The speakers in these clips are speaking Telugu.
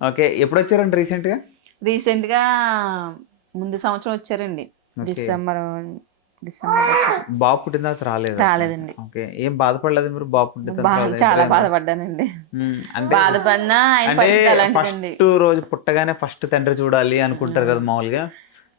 ఓకే. ఎప్పుడొచ్చారండి రీసెంట్‌గా? రీసెంట్‌గా ముందు సంవత్సరం వచ్చారండి. ఓకే. డిసెంబర్ డిసెంబర్‌లో వచ్చారు. బాబు పుట్టిన తర్వాత రాలేదనమాట. రాలేదండి. ఓకే. ఏం బాధపడలేదా మీరు బాబు పుట్టిన తర్వాత రాలేదు చాలా ఎప్పుడైనా? బాధపడ్డానండి. అంటే బాధపడినా ఆయన అంటే పరిస్థితి అలాంటిదండి. ఫస్ట్ రోజు పుట్టగానే ఫస్ట్ తండ్రి చూడాలి అనుకుంటారు హ్మ్. కదా మామూలుగా.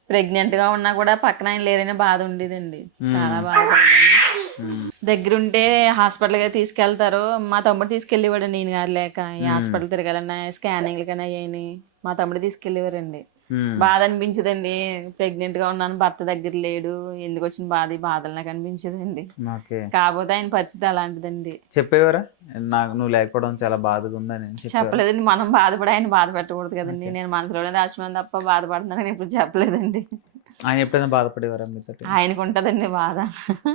ప్రెగ్నెంట్‌గా ఉన్నా కూడా పక్కన ఆయన లేరనే బాధ ఉండేదండి. చాలా హ్మ్. బాధపడేదాన్ని. హ్మ్. దగ్గరుంటే హాస్పిటల్‌కి తీసుకెళ్తారు. మా తమ్ముడు తీసుకెళ్ళేవాడండి ఈయన గారు లేక. ఈ హ్మ్. హాస్పిటల్ తిరగాలన్నా, స్కానింగ్‌లకన్నా అయ్యని మా తమ్ముడు తీసుకెళ్ళేవారండి. హ్మ్. బాధ అనిపించేదండి. ప్రెగ్నెంట్‌గా ఉన్నాను, భర్త దగ్గర లేడు. ఎందుకొచ్చిన బాధ, ఈ బాధలు నాకు అనిపించేదండి. ఓకే. కాపోతే ఆయన పరిస్థితి అలాంటిదండి. చెప్పేవారా? నాకు నువ్వు లేకపోవడం చాలా బాధగా ఉందని చెప్పేవారా? చెప్పలేదండి. మనం బాధపడి ఆయన బాధ పెట్టకూడదు కదండీ. ఓకే. నేను మనసులోనే దాచుకున్నాను తప్ప బాధపడుతున్నానని ఎప్పుడు చెప్పలేదండి. ఆయన ఎప్పుడైనా బాధపడేవారా మీతోటి? ఆయనకుంటదండి బాధ.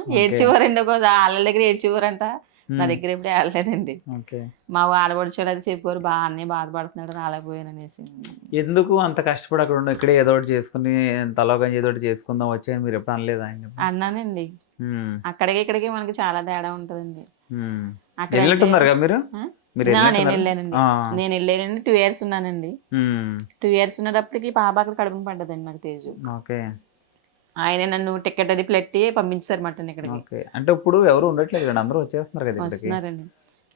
ఓకే. ఏడ్చేవారండి ఆళ్ళ దగ్గర ఏడ్చేవారంట. నా హ్మ్. దగ్గర ఎప్పుడు ఏడలేదండి. ఓకే. మా ఆడపడుచోడు అది చెప్పేవారు. అన్నయ్య బాధపడుతున్నాడు రాలేకపోయాననేసి. ఎందుకు అంత కష్టపడి అక్కడ ఉండి ఇక్కడే ఏదో ఒకటి చేసుకొని తలోకని ఏదో ఒకటి చేసుకుందాం వచ్చి అని మీరు ఎప్పుడు అనలేదా ఆయన్ని? అన్నానండి. హ్మ్. అక్కడికి ఇక్కడికి మనకి చాలా తేడా ఉంటదండి. హ్మ్. అక్కడంటే ఎళ్ళినట్టున్నారుగా మీరు? ఆ! మీరెళ్ళినట్టున్నారా? నేనెళ్ళానండి. ఆ! నేనెళ్ళానండి. 2 ఇయర్స్ ఉన్నానండి. హ్మ్. 2 ఇయర్స్ ఉన్నటప్పటికి పాప అక్కడ కడుపున పడ్డదండి నాకు తేజు. ఓకే. ఆయనే నన్ను టికెట్ అది పెట్టి పంపించేసారన్నమాట ఇక్కడికి. ఓకే. అంటే ఇప్పుడు ఎవరు ఉండట్లేదు కదండీ! అందరూ వచ్చేస్తున్నారు కదా ఇక్కడికి. వస్తున్నారండి.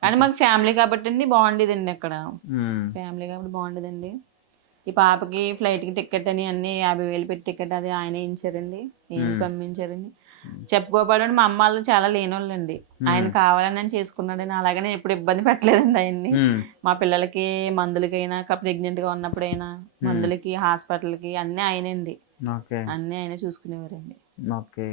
కానీ ఓకే. మాకు ఫ్యామిలీ కాబట్టండి బావుండేదండి అక్కడ. హ్మ్. ఫ్యామిలీ కాబట్టి బావుండేదండి. ఈ పాపకి ఫ్లైట్‌కి టికెట్ అని అన్నీ 50,000 పెట్టి టికెట్ అది ఆయనే ఎయించారండి. ఎయించి హ్మ్. పంపించారండి. హ్మ్. చెప్పుకోబడండి మా అమ్మ ఆళ్ళు చాలా లేనోళ్ళండి. ఆయన హ్మ్. కావాలని ఆయన చేసుకున్నాడని అలాగని ఎప్పుడు ఇబ్బంది పెట్టలేదండి ఆయన్ని. హ్మ్. మా పిల్లలకి మందులకైనా, ప్రెగ్నెంట్‌గా ఉన్నప్పుడైనా, హ్మ్. మందులకి, హాస్పిటల్‌కి అన్నీ ఆయనండి. ఓకే. అన్నీ ఆయనే చూసుకునేవారండి. ఓకే.